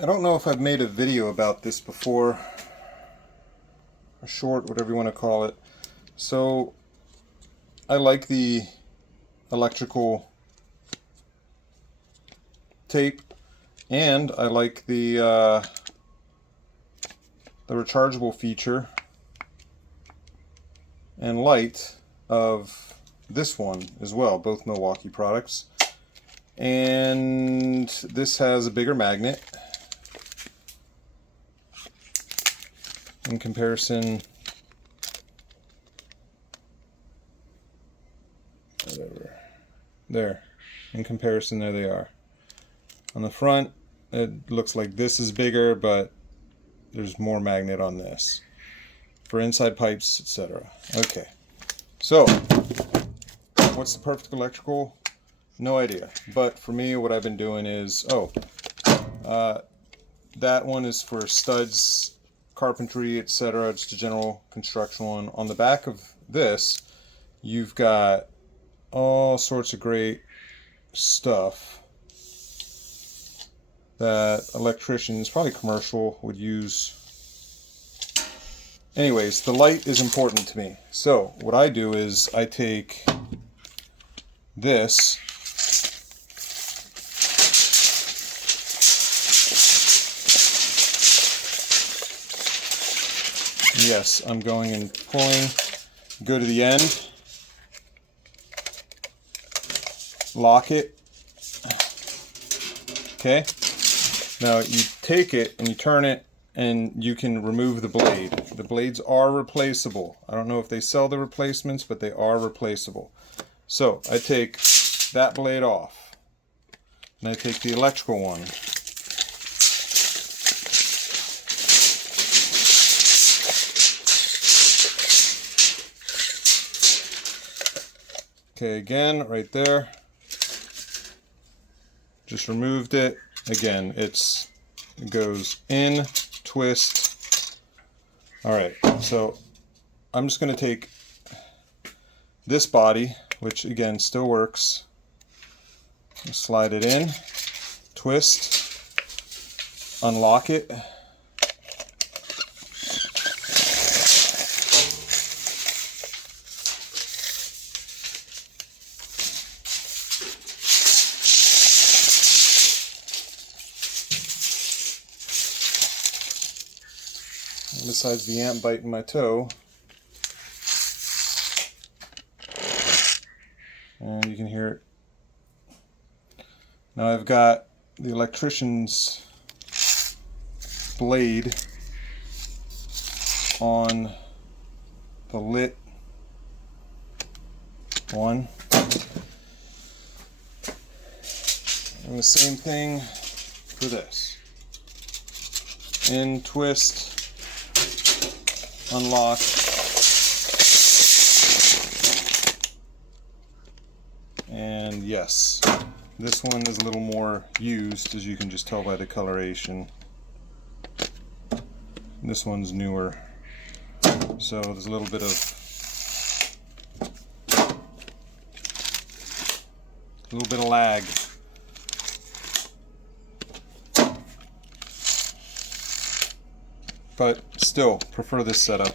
I don't know if I've made a video about this before, a short, whatever you want to call it. So I like the electrical tape, and I like the rechargeable feature and light of this one as well, both Milwaukee products. And this has a bigger magnet in comparison. Whatever. There. In comparison, there they are. On the front, it looks like this is bigger, but there's more magnet on this for inside pipes, etc. Okay. So, what's the perfect electrical? No idea. But for me, what I've been doing is, that one is for studs, carpentry, etc. Just a general construction one. On the back of this, you've got all sorts of great stuff that electricians, probably commercial, would use. Anyways, the light is important to me. So what I do is I take this yes, I'm going and pulling, go to the end, lock it. Okay, now you take it and you turn it and you can remove the blade. The blades are replaceable. I don't know if they sell the replacements, but they are replaceable. So I take that blade off and I take the electrical one. Okay, again, right there. Just removed it. Again, it goes in, twist. Alright, so I'm just going to take this body, which again still works, slide it in, twist, unlock it. Besides the ant biting my toe, and you can hear it. Now I've got the electrician's blade on the lit one, and the same thing for this. In, twist, unlock, and yes, this one is a little more used, as you can just tell by the coloration. This one's newer, so there's a little bit of lag. But still prefer this setup.